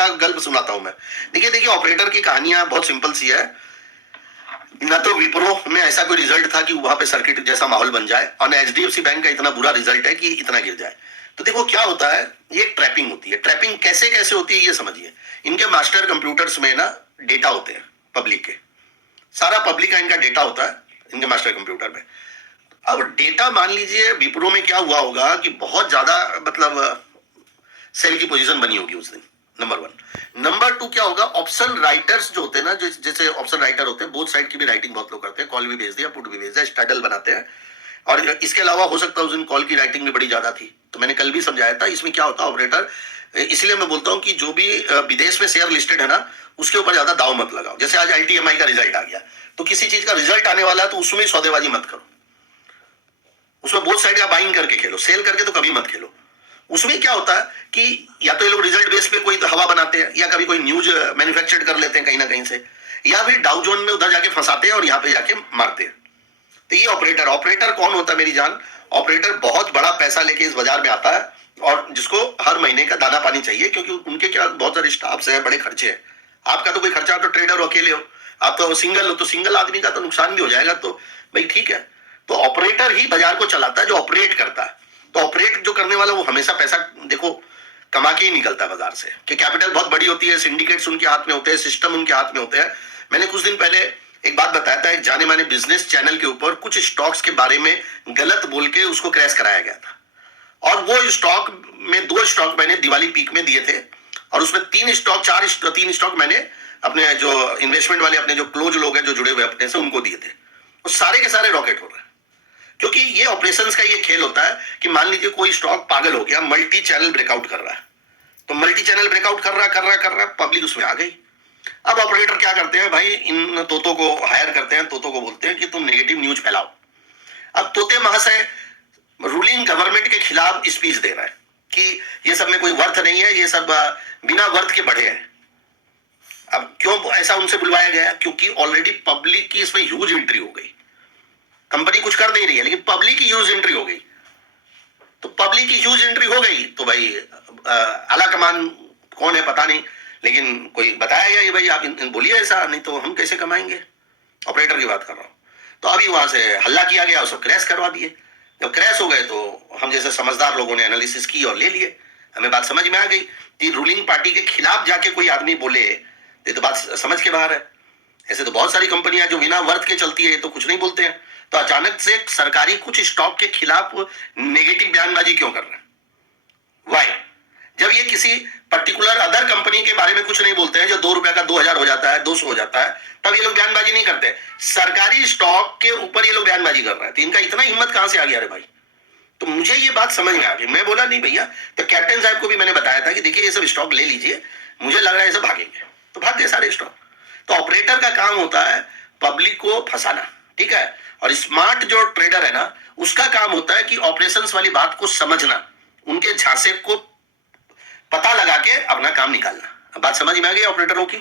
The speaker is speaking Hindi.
का गल्प सुनाता हूं मैं। देखिए ऑपरेटर की कहानियां बहुत सिंपल सी है। ना तो विप्रो में ऐसा कोई रिजल्ट था कि वहां पे सर्किट जैसा माहौल बन जाए, और एचडीएफसी बैंक का इतना बुरा रिजल्ट है कि इतना गिर जाए। तो देखो क्या होता है, ये ट्रैपिंग होती है। ट्रैपिंग कैसे कैसे होती है ये समझिए। इनके मास्टर कंप्यूटर्स में ना डेटा होते हैं पब्लिक के, सारा पब्लिक का इनका डेटा होता है इनके मास्टर कंप्यूटर में। अब डेटा मान लीजिए विप्रो में क्या हुआ होगा कि बहुत ज्यादा मतलब सेल की पोजीशन बनी होगी उस दिन, नंबर वन। नंबर टू क्या होगा, ऑप्शन राइटर्स जो होते हैं ना, जैसे ऑप्शन राइटर होते हैं, बोथ साइड की भी राइटिंग बहुत लोग करते हैं, कॉल भी भेज दिया, पुट भी भेज दिया, स्टैडल बनाते हैं। और इसके अलावा हो सकता है उस दिन कॉल की राइटिंग भी बड़ी ज्यादा थी। तो मैंने कल भी समझाया था, इसमें क्या होता है ऑपरेटर, इसलिए मैं बोलता हूं कि जो भी विदेश में शेयर लिस्टेड है ना, उसके ऊपर ज्यादा दाव मत लगाओ। जैसे आज आईटीएमआई का रिजल्ट आ गया, तो किसी चीज का रिजल्ट आने वाला है तो उसमें सौदेबाजी मत करो, उसमें बोथ साइड का बाइंग करके खेलो, सेल करके तो कभी मत खेलो। उसमें क्या होता है कि या तो ये लोग रिजल्ट बेस पे कोई हवा बनाते हैं, या कभी कोई न्यूज मैन्युफैक्चर कर लेते हैं कहीं ना कहीं से, या फिर डाउ जोन में उधर जाके फंसाते हैं और यहाँ पे जाके मारते हैं। तो ये ऑपरेटर कौन होता है मेरी जान? ऑपरेटर बहुत बड़ा पैसा लेके इस बाजार में आता है, और जिसको हर महीने का दाना पानी चाहिए, क्योंकि उनके क्या बहुत सारे स्टाफ है, बड़े खर्चे हैं। आपका तो कोई खर्चा, आप तो ट्रेडर हो, अकेले हो, आप तो सिंगल हो, तो सिंगल आदमी का तो नुकसान भी हो जाएगा, तो भाई ठीक है। तो ऑपरेटर ही बाजार को चलाता है, जो ऑपरेट करता है। तो ऑपरेट जो करने वाला वो हमेशा पैसा देखो कमा के ही निकलता है बाजार से, कि कैपिटल बहुत बड़ी होती है, सिंडिकेट्स उनके हाथ में होते हैं, सिस्टम उनके हाथ में होते हैं। मैंने कुछ दिन पहले एक बात बताया था, एक जाने माने बिजनेस चैनल के ऊपर कुछ स्टॉक्स के बारे में गलत बोल के उसको क्रैश कराया गया था। और वो स्टॉक में 2 स्टॉक मैंने दिवाली पीक में दिए थे, और उसमें 3 स्टॉक मैंने अपने जो इन्वेस्टमेंट वाले, अपने जो क्लोज लोग हैं जो जुड़े हुए अपने से, उनको दिए थे। वो सारे के सारे रॉकेट हो रहे हैं, क्योंकि ये ऑपरेशंस का ये खेल होता है कि मान लीजिए कोई स्टॉक पागल हो गया, मल्टी चैनल ब्रेकआउट कर रहा है, तो मल्टी चैनल ब्रेकआउट कर रहा, पब्लिक उसमें आ गई। अब ऑपरेटर क्या करते हैं भाई, इन तोतों को हायर करते हैं, तोतों को बोलते हैं कि तुम नेगेटिव न्यूज फैलाओ। अब तोते महाशय रूलिंग गवर्नमेंट के खिलाफ स्पीच दे रहा है कि ये सब में कोई वर्थ नहीं है, ये सब बिना वर्थ के बढ़े हैं। अब क्यों ऐसा उनसे बुलवाया गया? क्योंकि ऑलरेडी पब्लिक की इसमें ह्यूज एंट्री हो गई। कंपनी कुछ कर नहीं रही है, लेकिन पब्लिक की ह्यूज एंट्री हो गई। तो पब्लिक की ह्यूज एंट्री हो गई तो भाई आला कमान कौन है पता नहीं, लेकिन कोई बताया गया भाई आप बोलिए ऐसा, नहीं तो हम कैसे कमाएंगे। ऑपरेटर की बात कर रहा हूं। तो अभी वहां से हल्ला किया गया, उसको क्रैश करवा दिए। जब क्रैश हो गए तो हम जैसे समझदार लोगों ने एनालिसिस की और ले लिए। हमें बात समझ में आ गई कि रूलिंग पार्टी के खिलाफ जाके कोई आदमी बोले, ये तो बात समझ के बाहर है। ऐसे तो बहुत सारी कंपनियां जो बिना वर्थ के चलती है, तो कुछ नहीं बोलते हैं। तो अचानक से सरकारी कुछ स्टॉक के खिलाफ नेगेटिव बयानबाजी क्यों कर रहे हैं? वाई? जब ये किसी पर्टिकुलर अदर कंपनी के बारे में कुछ नहीं बोलते हैं, जो 2 रुपए का 2000 हो जाता है, 200 हो जाता है, तब ये लोग बयानबाजी नहीं करते। सरकारी स्टॉक के ऊपर ये लोग बयानबाजी कर रहे हैं, तो इनका इतना हिम्मत कहां से आ गया रे भाई? तो मुझे ये बात समझ में आ गई। मैं बोला नहीं भैया, तो कैप्टन साहब को भी मैंने बताया था कि देखिए ये सब स्टॉक ले लीजिए, मुझे लग रहा है ये सब भागेंगे। तो भाग गए सारे स्टॉक। तो ऑपरेटर का काम होता है पब्लिक को फंसाना, ठीक है। और स्मार्ट जो ट्रेडर है ना, उसका काम होता है कि ऑपरेशंस वाली बात को समझना, उनके झांसे को पता लगा के अपना काम निकालना। बात समझ में आ गई ऑपरेटरों की?